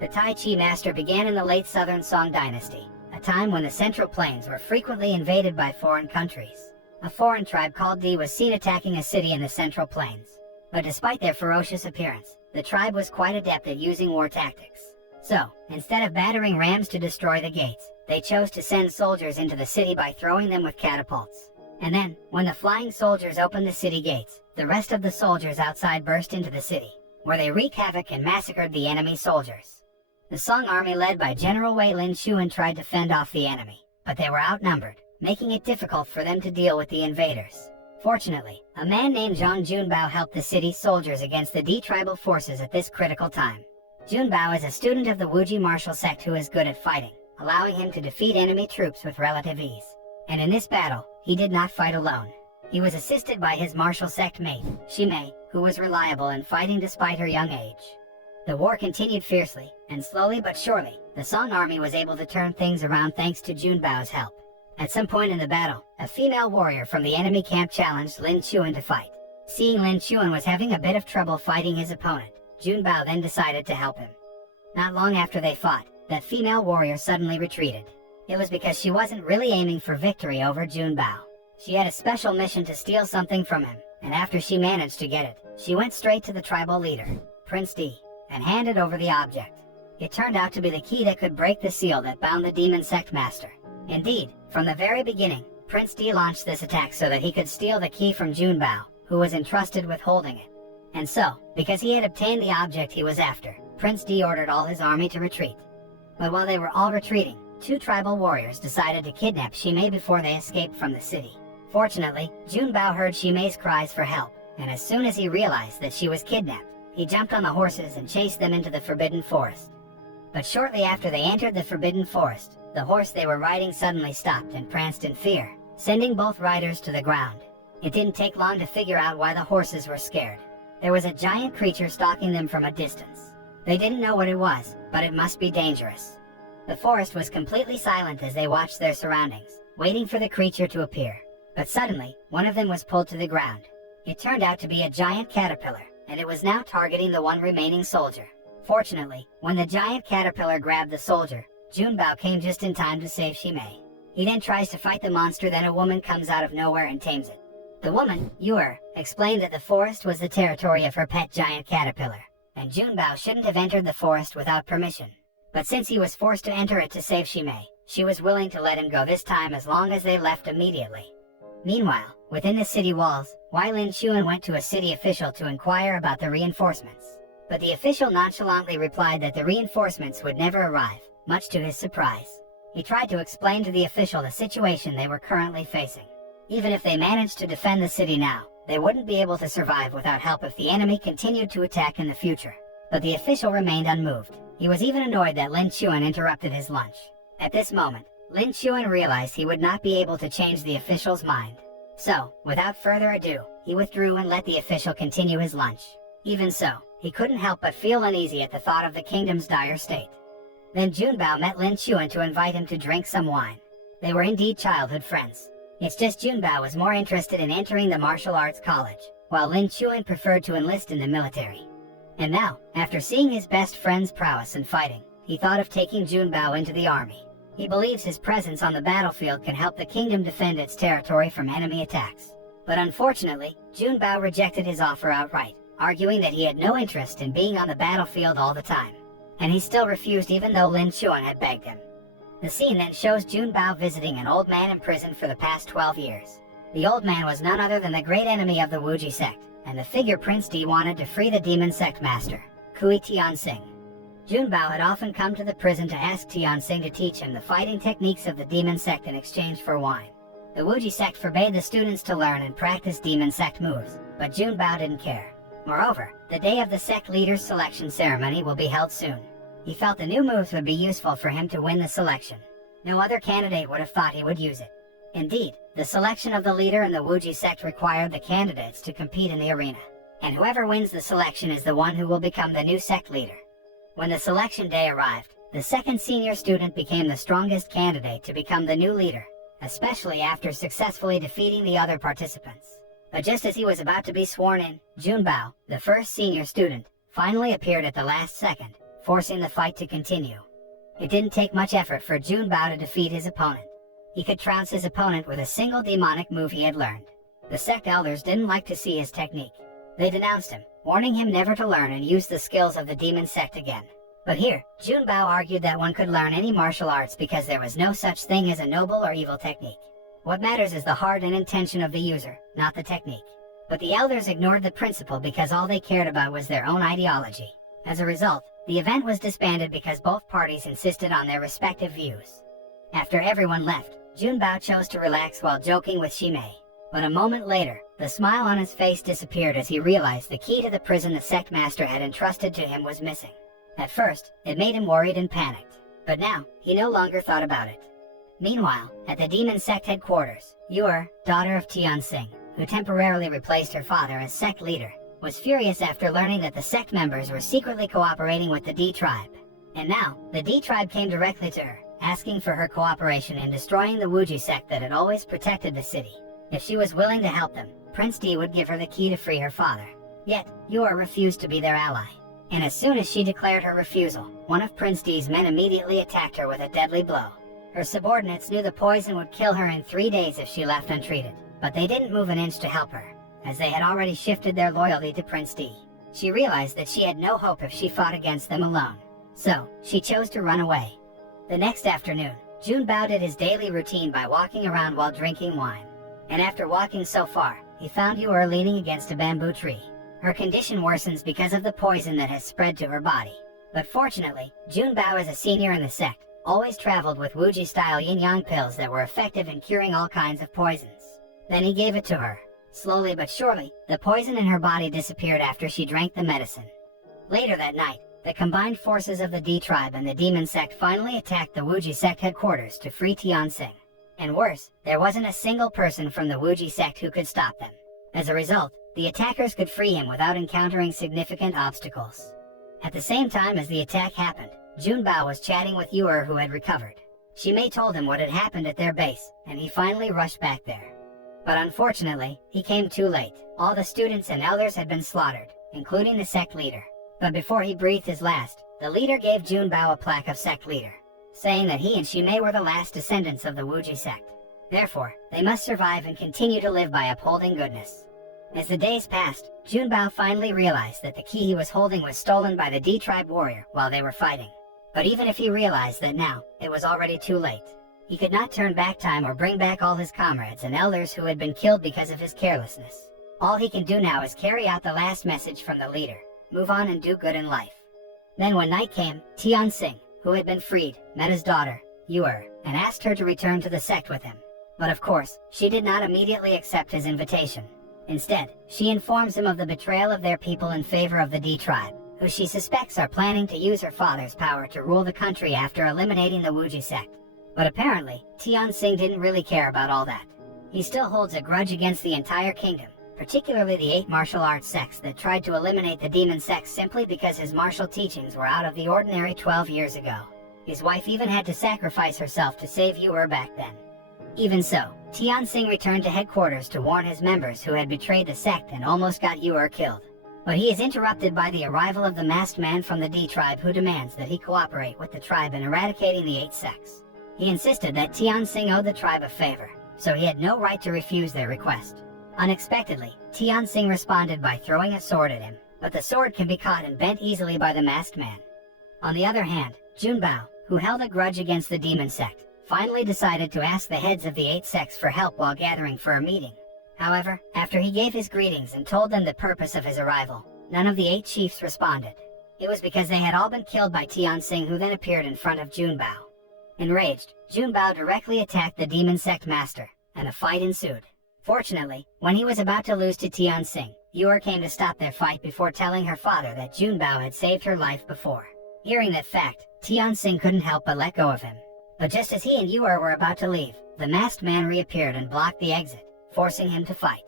The Tai Chi master began in the late Southern Song Dynasty, a time when the Central Plains were frequently invaded by foreign countries. A foreign tribe called Di was seen attacking a city in the Central Plains. But despite their ferocious appearance, the tribe was quite adept at using war tactics. So, instead of battering rams to destroy the gates, they chose to send soldiers into the city by throwing them with catapults. And then, when the flying soldiers opened the city gates, the rest of the soldiers outside burst into the city, where they wreaked havoc and massacred the enemy soldiers. The Song army led by General Wei Linchuan tried to fend off the enemy, but they were outnumbered, making it difficult for them to deal with the invaders. Fortunately, a man named Zhang Junbao helped the city's soldiers against the Di tribal forces at this critical time. Junbao is a student of the Wuji martial sect who is good at fighting, allowing him to defeat enemy troops with relative ease. And in this battle, he did not fight alone. He was assisted by his martial sect mate, Shimei, who was reliable in fighting despite her young age. The war continued fiercely, and slowly but surely, the Song army was able to turn things around thanks to Junbao's help. At some point in the battle, a female warrior from the enemy camp challenged Linchuan to fight. Seeing Linchuan was having a bit of trouble fighting his opponent, Junbao then decided to help him. Not long after they fought, that female warrior suddenly retreated. It was because she wasn't really aiming for victory over Junbao. She had a special mission to steal something from him, and after she managed to get it, she went straight to the tribal leader, Prince Di, and handed over the object. It turned out to be the key that could break the seal that bound the demon sect master. Indeed, from the very beginning, Prince Di launched this attack so that he could steal the key from Junbao, who was entrusted with holding it. And so, because he had obtained the object he was after, Prince Di ordered all his army to retreat. But while they were all retreating, two tribal warriors decided to kidnap Shimei before they escaped from the city. Fortunately, Junbao heard Shimei's cries for help, and as soon as he realized that she was kidnapped, he jumped on the horses and chased them into the forbidden forest. But shortly after they entered the forbidden forest, the horse they were riding suddenly stopped and pranced in fear, sending both riders to the ground. It didn't take long to figure out why the horses were scared. There was a giant creature stalking them from a distance. They didn't know what it was, but it must be dangerous. The forest was completely silent as they watched their surroundings, waiting for the creature to appear. But suddenly, one of them was pulled to the ground. It turned out to be a giant caterpillar, and it was now targeting the one remaining soldier. Fortunately, when the giant caterpillar grabbed the soldier, Junbao came just in time to save Shimei. He then tries to fight the monster, then a woman comes out of nowhere and tames it. The woman, Yuer, explained that the forest was the territory of her pet giant caterpillar, and Junbao shouldn't have entered the forest without permission. But since he was forced to enter it to save Shimei, she was willing to let him go this time as long as they left immediately. Meanwhile, within the city walls, Wei Linchuan went to a city official to inquire about the reinforcements. But the official nonchalantly replied that the reinforcements would never arrive, much to his surprise. He tried to explain to the official the situation they were currently facing. Even if they managed to defend the city now, they wouldn't be able to survive without help if the enemy continued to attack in the future. But the official remained unmoved. He was even annoyed that Linchuan interrupted his lunch. At this moment, Linchuan realized he would not be able to change the official's mind. So, without further ado, he withdrew and let the official continue his lunch. Even so, he couldn't help but feel uneasy at the thought of the kingdom's dire state. Then Junbao met Linchuan to invite him to drink some wine. They were indeed childhood friends. It's just Junbao was more interested in entering the martial arts college, while Linchuan preferred to enlist in the military. And now, after seeing his best friend's prowess in fighting, he thought of taking Junbao into the army. He believes his presence on the battlefield can help the kingdom defend its territory from enemy attacks. But unfortunately, Junbao rejected his offer outright, arguing that he had no interest in being on the battlefield all the time. And he still refused even though Linchuan had begged him. The scene then shows Junbao visiting an old man imprisoned for the past 12 years. The old man was none other than the great enemy of the Wuji sect, and the figure Prince Di wanted to free the demon sect master, Kui Tianxing. Junbao had often come to the prison to ask Tianxing to teach him the fighting techniques of the demon sect in exchange for wine. The Wuji sect forbade the students to learn and practice demon sect moves, but Junbao didn't care. Moreover, the day of the sect leader's selection ceremony will be held soon. He felt the new moves would be useful for him to win the selection. No other candidate would have thought he would use it. Indeed, the selection of the leader in the Wuji sect required the candidates to compete in the arena. And whoever wins the selection is the one who will become the new sect leader. When the selection day arrived, the second senior student became the strongest candidate to become the new leader, especially after successfully defeating the other participants. But just as he was about to be sworn in, Junbao, the first senior student, finally appeared at the last second, forcing the fight to continue. It didn't take much effort for Junbao to defeat his opponent. He could trounce his opponent with a single demonic move he had learned. The sect elders didn't like to see his technique. They denounced him, warning him never to learn and use the skills of the demon sect again. But here, Junbao argued that one could learn any martial arts because there was no such thing as a noble or evil technique. What matters is the heart and intention of the user, not the technique. But the elders ignored the principle because all they cared about was their own ideology. As a result, the event was disbanded because both parties insisted on their respective views. After everyone left, Junbao chose to relax while joking with Shimei. But a moment later, the smile on his face disappeared as he realized the key to the prison the sect master had entrusted to him was missing. At first, it made him worried and panicked. But now, he no longer thought about it. Meanwhile, at the demon sect headquarters, Yuer, daughter of Tianxing, who temporarily replaced her father as sect leader, was furious after learning that the sect members were secretly cooperating with the D tribe. And now, the D tribe came directly to her, asking for her cooperation in destroying the Wuji sect that had always protected the city. If she was willing to help them, Prince D would give her the key to free her father. Yet, Yuer refused to be their ally. And as soon as she declared her refusal, one of Prince D's men immediately attacked her with a deadly blow. Her subordinates knew the poison would kill her in 3 days if she left untreated, but they didn't move an inch to help her, as they had already shifted their loyalty to Prince D. She realized that she had no hope if she fought against them alone. So, she chose to run away. The next afternoon, Junbao did his daily routine by walking around while drinking wine. And after walking so far, he found Yuer leaning against a bamboo tree. Her condition worsens because of the poison that has spread to her body. But fortunately, Junbao, as a senior in the sect, always traveled with Wuji-style yin-yang pills that were effective in curing all kinds of poisons. Then he gave it to her. Slowly but surely, the poison in her body disappeared after she drank the medicine. Later that night, the combined forces of the D tribe and the demon sect finally attacked the Wuji sect headquarters to free Tianxing. And worse, there wasn't a single person from the Wuji sect who could stop them. As a result, the attackers could free him without encountering significant obstacles. At the same time as the attack happened, Junbao was chatting with Yuer, who had recovered. Shimei told him what had happened at their base, and he finally rushed back there. But unfortunately, he came too late. All the students and elders had been slaughtered, including the sect leader. But before he breathed his last, the leader gave Junbao a plaque of sect leader, saying that he and Shimei were the last descendants of the Wuji sect. Therefore, they must survive and continue to live by upholding goodness. As the days passed, Junbao finally realized that the key he was holding was stolen by the D tribe warrior while they were fighting. But even if he realized that now, it was already too late. He could not turn back time or bring back all his comrades and elders who had been killed because of his carelessness. All he can do now is carry out the last message from the leader: move on and do good in life. Then when night came, Tianxing, who had been freed, met his daughter, Yuer, and asked her to return to the sect with him. But of course, she did not immediately accept his invitation. Instead, she informs him of the betrayal of their people in favor of the D tribe, who she suspects are planning to use her father's power to rule the country after eliminating the Wuji sect. But apparently, Tianxing didn't really care about all that. He still holds a grudge against the entire kingdom, particularly the 8 martial arts sects that tried to eliminate the demon sect simply because his martial teachings were out of the ordinary 12 years ago. His wife even had to sacrifice herself to save Yuer back then. Even so, Tianxing returned to headquarters to warn his members who had betrayed the sect and almost got Yuer killed. But he is interrupted by the arrival of the masked man from the D tribe, who demands that he cooperate with the tribe in eradicating the 8 sects. He insisted that Tianxing owed the tribe a favor, so he had no right to refuse their request. Unexpectedly, Tianxing responded by throwing a sword at him, but the sword can be caught and bent easily by the masked man. On the other hand, Junbao, who held a grudge against the demon sect, finally decided to ask the heads of the 8 sects for help while gathering for a meeting. However, after he gave his greetings and told them the purpose of his arrival, none of the 8 chiefs responded. It was because they had all been killed by Tianxing, who then appeared in front of Junbao. Enraged, Junbao directly attacked the demon sect master, and a fight ensued. Fortunately, when he was about to lose to Tianxing, Yuer came to stop their fight before telling her father that Junbao had saved her life before. Hearing that fact, Tianxing couldn't help but let go of him. But just as he and Yuer were about to leave, the masked man reappeared and blocked the exit, forcing him to fight.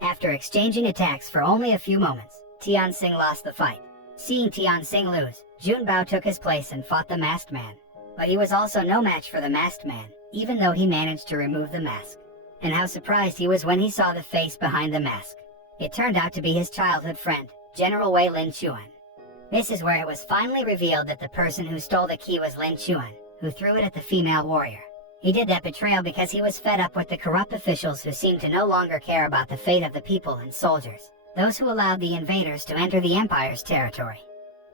After exchanging attacks for only a few moments, Tianxing lost the fight. Seeing Tianxing lose, Junbao took his place and fought the masked man. But he was also no match for the masked man, even though he managed to remove the mask. And how surprised he was when he saw the face behind the mask. It turned out to be his childhood friend, General Wei Linchuan. This is where it was finally revealed that the person who stole the key was Linchuan, who threw it at the female warrior. He did that betrayal because he was fed up with the corrupt officials who seemed to no longer care about the fate of the people and soldiers, those who allowed the invaders to enter the empire's territory.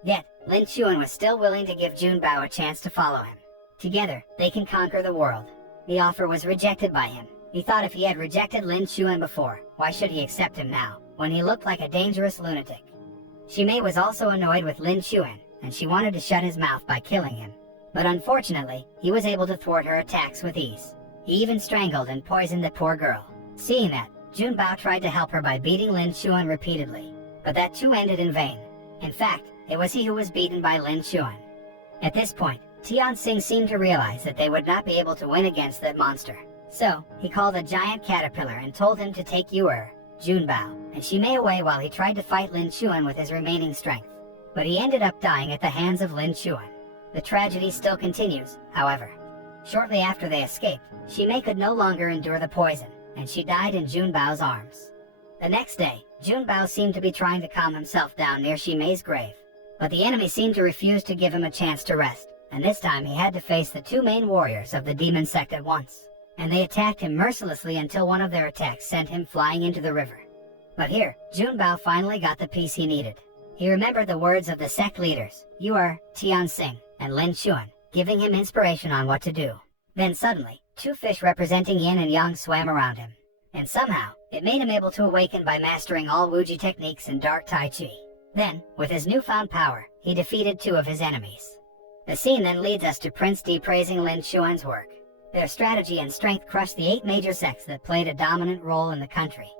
Yet, Linchuan was still willing to give Junbao a chance to follow him. Together, they can conquer the world. The offer was rejected by him. He thought if he had rejected Linchuan before, why should he accept him now, when he looked like a dangerous lunatic? Shimei was also annoyed with Linchuan, and she wanted to shut his mouth by killing him. But unfortunately, he was able to thwart her attacks with ease. He even strangled and poisoned the poor girl. Seeing that, Junbao tried to help her by beating Linchuan repeatedly. But that too ended in vain. In fact, it was he who was beaten by Linchuan. At this point, Tianxing seemed to realize that they would not be able to win against that monster. So, he called a giant caterpillar and told him to take Yu'er, Junbao, and Shimei away while he tried to fight Linchuan with his remaining strength. But he ended up dying at the hands of Linchuan. The tragedy still continues, however. Shortly after they escaped, Shimei could no longer endure the poison, and she died in Junbao's arms. The next day, Junbao seemed to be trying to calm himself down near Shimei's grave. But the enemy seemed to refuse to give him a chance to rest, and this time he had to face the two main warriors of the demon sect at once. And they attacked him mercilessly until one of their attacks sent him flying into the river. But here, Junbao finally got the peace he needed. He remembered the words of the sect leaders, Yu'er, Tianxing, and Linchuan, giving him inspiration on what to do. Then suddenly, two fish representing yin and yang swam around him. And somehow, it made him able to awaken by mastering all Wuji techniques and dark tai chi. Then, with his newfound power, he defeated two of his enemies. The scene then leads us to Prince D praising Linchuan's work. Their strategy and strength crushed the 8 major sects that played a dominant role in the country.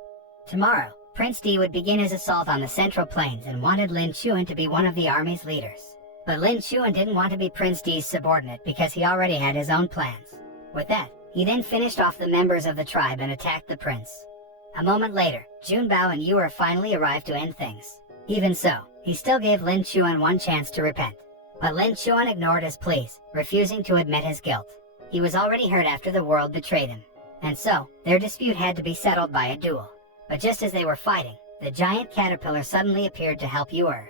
Tomorrow, Prince D would begin his assault on the Central Plains and wanted Linchuan to be one of the army's leaders. But Linchuan didn't want to be Prince D's subordinate because he already had his own plans. With that, he then finished off the members of the tribe and attacked the prince. A moment later, Junbao and Yu'er finally arrived to end things. Even so, he still gave Linchuan one chance to repent. But Linchuan ignored his pleas, refusing to admit his guilt. He was already hurt after the world betrayed him. And so, their dispute had to be settled by a duel. But just as they were fighting, the giant caterpillar suddenly appeared to help Yu'er.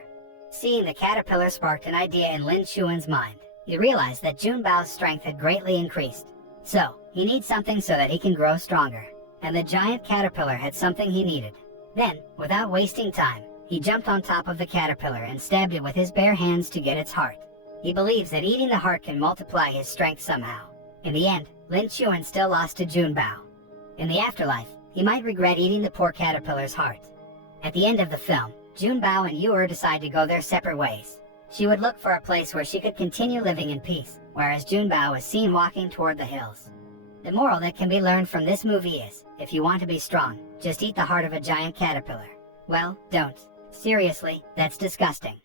Seeing the caterpillar sparked an idea in Linchuan's mind. He realized that Junbao's strength had greatly increased. So, he needs something so that he can grow stronger. And the giant caterpillar had something he needed. Then, without wasting time, he jumped on top of the caterpillar and stabbed it with his bare hands to get its heart. He believes that eating the heart can multiply his strength somehow. In the end, Linchuan still lost to Junbao. In the afterlife, he might regret eating the poor caterpillar's heart. At the end of the film, Junbao and Yu'er decide to go their separate ways. She would look for a place where she could continue living in peace, whereas Junbao was seen walking toward the hills. The moral that can be learned from this movie is, if you want to be strong, just eat the heart of a giant caterpillar. Well, don't. Seriously, that's disgusting.